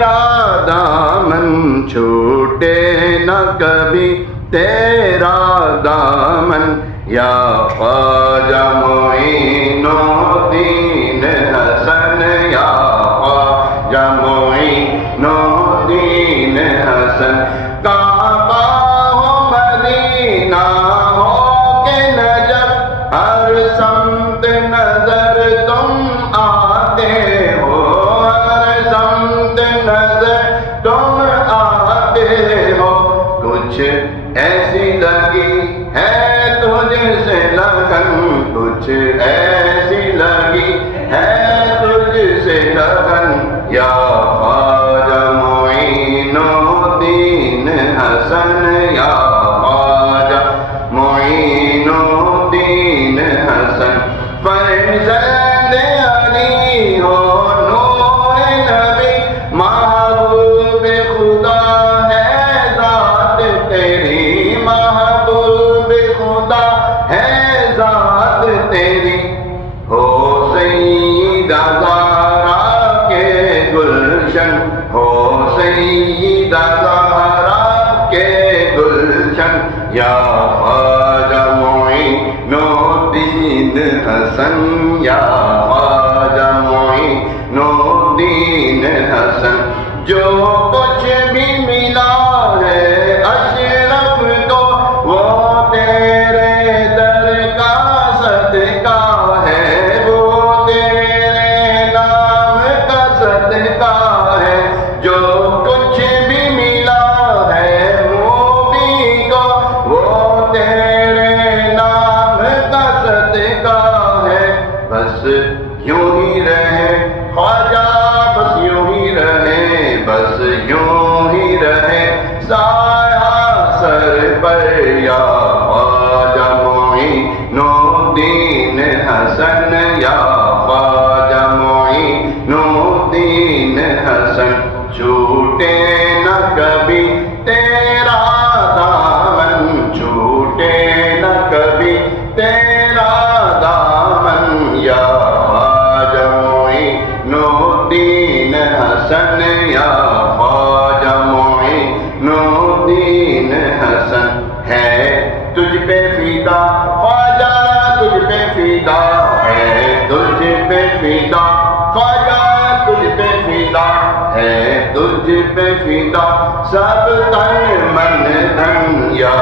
تیرا دامن چھوٹے نہ کبھی تیرا دامن یا خواجہ معین الدین حسن یا خواجہ معین الدین حسن کعبہ ہو مدینہ ہو کہ نجف ہر سمت نظر تم آتے ہو ہر سمت نظر تم آتے ہو کچھ ایسی لگی ہے تجھ سے لگن کچھ ایسی لگی ہے تجھ سے لگن یا خواجہ معین الدین حسن یا خواجہ معین الدین حسن فرزند علی ہو نور نبی محبوب خدا ہے ذات تیری محبوب خدا ہے ذات تیری ہو سیدہ زہرا کے گلشن ہو سیدہ زہرا کے گلشن یا خواجہ معین الدین حسن یا خواجہ معین الدین حسن جو کچھ بھی ملا ہے اشرف کو وہ تیرے در کا صدقہ ہے وہ تیرے نام کا صدقہ ہے جو کچھ بھی ملا ہے موبی کو وہ تیرے نام کا صدقہ ہے بس یوں ہی رہے خواجہ بس یوں ہی رہے بس یوں ہی رہے سایہ سر پر یا خواجہ معین الدین حسن یا خواجہ معین الدین حسن چھوٹے نہ کبھی تیرا دامن چھوٹے نہ کبھی تیرا دامن یا خواجہ معین الدین حسن یا خواجہ معین الدین حسن ہے تجھ پہ فدا خواجہ تجھ پہ فدا ہے تجھ پہ فدا خواجہ تجھ پہ فدا ہے تجھ پہ فدا سب تن من دھن یا